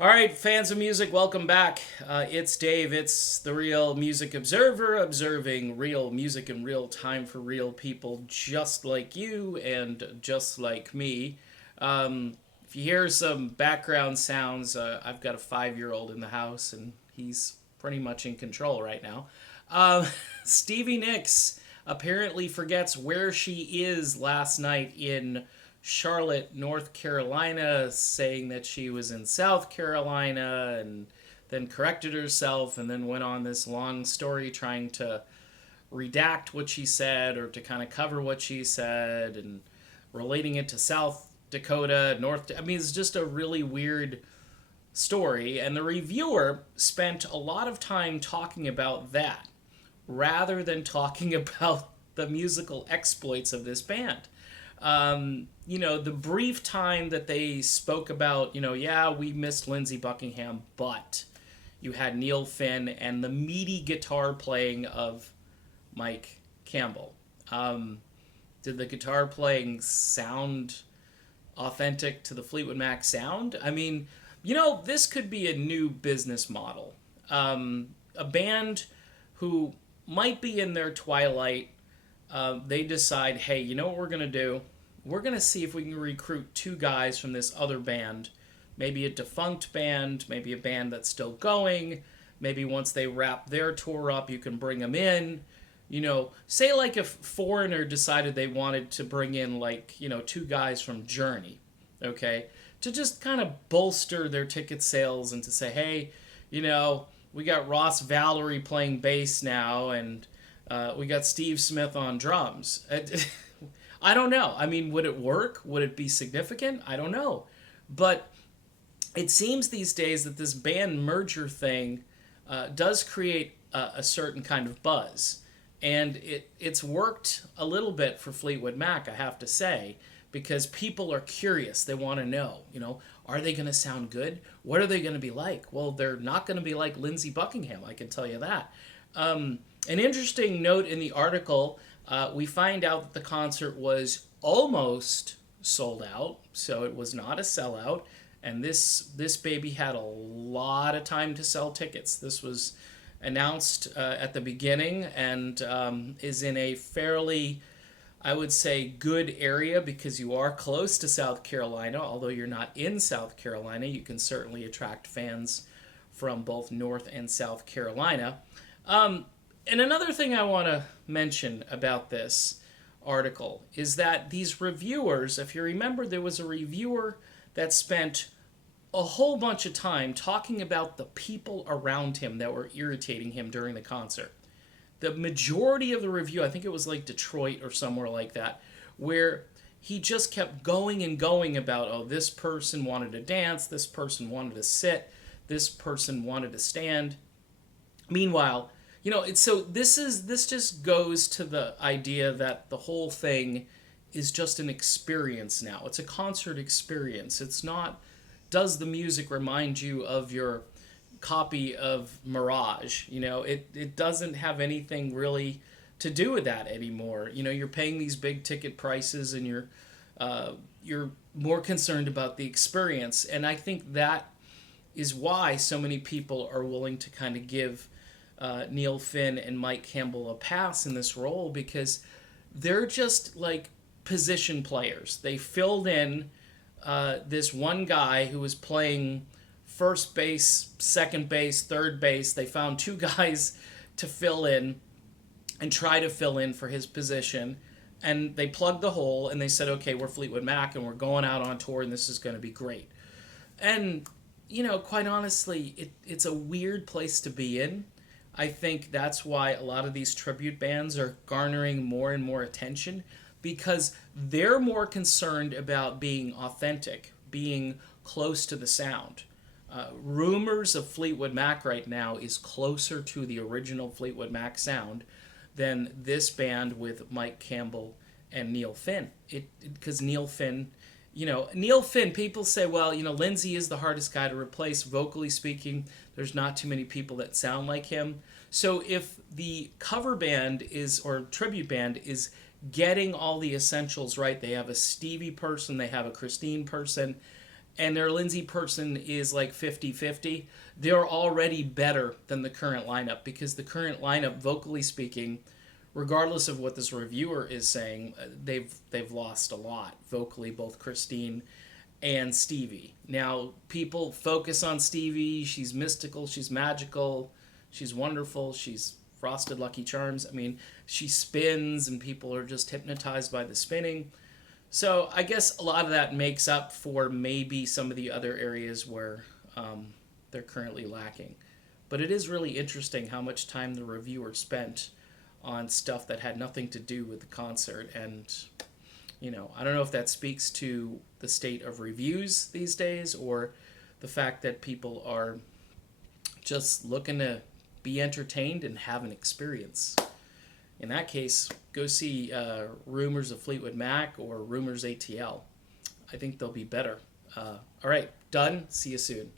All right, fans of music, welcome back. It's Dave. It's the Real Music Observer, observing real music in real time for real people just like you and just like me. If you hear some background sounds, I've got a 5-year-old in the house, and he's pretty much in control right now. Um, Stevie Nicks apparently forgets where she is last night in Charlotte, North Carolina, saying that she was in South Carolina, and then corrected herself and then went on this long story trying to redact what she said or to kind of cover what she said and relating it to South Dakota, North. I mean, it's just a really weird story. And the reviewer spent a lot of time talking about that rather than talking about the musical exploits of this band. The brief time that they spoke about, yeah, we missed Lindsey Buckingham, but you had Neil Finn and the meaty guitar playing of Mike Campbell. Did the guitar playing sound authentic to the Fleetwood Mac sound? I mean, this could be a new business model. A band who might be in their twilight, they decide, hey, you know what we're going to do? We're going to see if we can recruit two guys from this other band, maybe a defunct band, maybe a band that's still going. Maybe once they wrap their tour up, you can bring them in. Say like if Foreigner decided they wanted to bring in two guys from Journey, okay, to just kind of bolster their ticket sales and to say, hey, we got Ross Valerie playing bass now, and we got Steve Smith on drums. I don't know. I mean, would it work? Would it be significant? I don't know. But it seems these days that this band merger thing does create a certain kind of buzz. And it's worked a little bit for Fleetwood Mac, I have to say, because people are curious. They want to know, are they going to sound good? What are they going to be like? Well, they're not going to be like Lindsey Buckingham, I can tell you that. An interesting note in the article, we find out that the concert was almost sold out, so it was not a sellout, and this baby had a lot of time to sell tickets. This was announced at the beginning and is in a fairly, I would say, good area because you are close to South Carolina. Although you're not in South Carolina, you can certainly attract fans from both North and South Carolina. And another thing I want to mention about this article is that these reviewers, if you remember, there was a reviewer that spent a whole bunch of time talking about the people around him that were irritating him during the concert. The majority of the review, I think it was like Detroit or somewhere like that, where he just kept going and going about, oh, this person wanted to dance, this person wanted to sit, this person wanted to stand. Meanwhile, this just goes to the idea that the whole thing is just an experience now. It's a concert experience. It's not, does the music remind you of your copy of Mirage? It doesn't have anything really to do with that anymore. You're paying these big ticket prices and you're more concerned about the experience. And I think that is why so many people are willing to kind of give Neil Finn and Mike Campbell a pass in this role, because they're just like position players. They filled in this one guy who was playing first base, second base, third base. They found two guys to fill in and try to fill in for his position. And they plugged the hole and they said, okay, we're Fleetwood Mac and we're going out on tour and this is going to be great. And, quite honestly, it's a weird place to be in. I think that's why a lot of these tribute bands are garnering more and more attention, because they're more concerned about being authentic, being close to the sound. Rumors of Fleetwood Mac right now is closer to the original Fleetwood Mac sound than this band with Mike Campbell and Neil Finn. Because Neil Finn, people say, well, Lindsey is the hardest guy to replace. Vocally speaking, there's not too many people that sound like him. So if the cover band or tribute band is getting all the essentials right, they have a Stevie person, they have a Christine person, and their Lindsay person is like 50-50, they're already better than the current lineup, because the current lineup, vocally speaking, regardless of what this reviewer is saying, they've lost a lot vocally, both Christine and Stevie. Now, people focus on Stevie. She's mystical, she's magical, she's wonderful, she's frosted Lucky Charms. I mean, she spins and people are just hypnotized by the spinning. So I guess a lot of that makes up for maybe some of the other areas where they're currently lacking. But it is really interesting how much time the reviewer spent on stuff that had nothing to do with the concert. And, I don't know if that speaks to the state of reviews these days, or the fact that people are just looking to be entertained and have an experience. In that case, go see Rumors of Fleetwood Mac or Rumors ATL. I think they'll be better. All right, done. See you soon.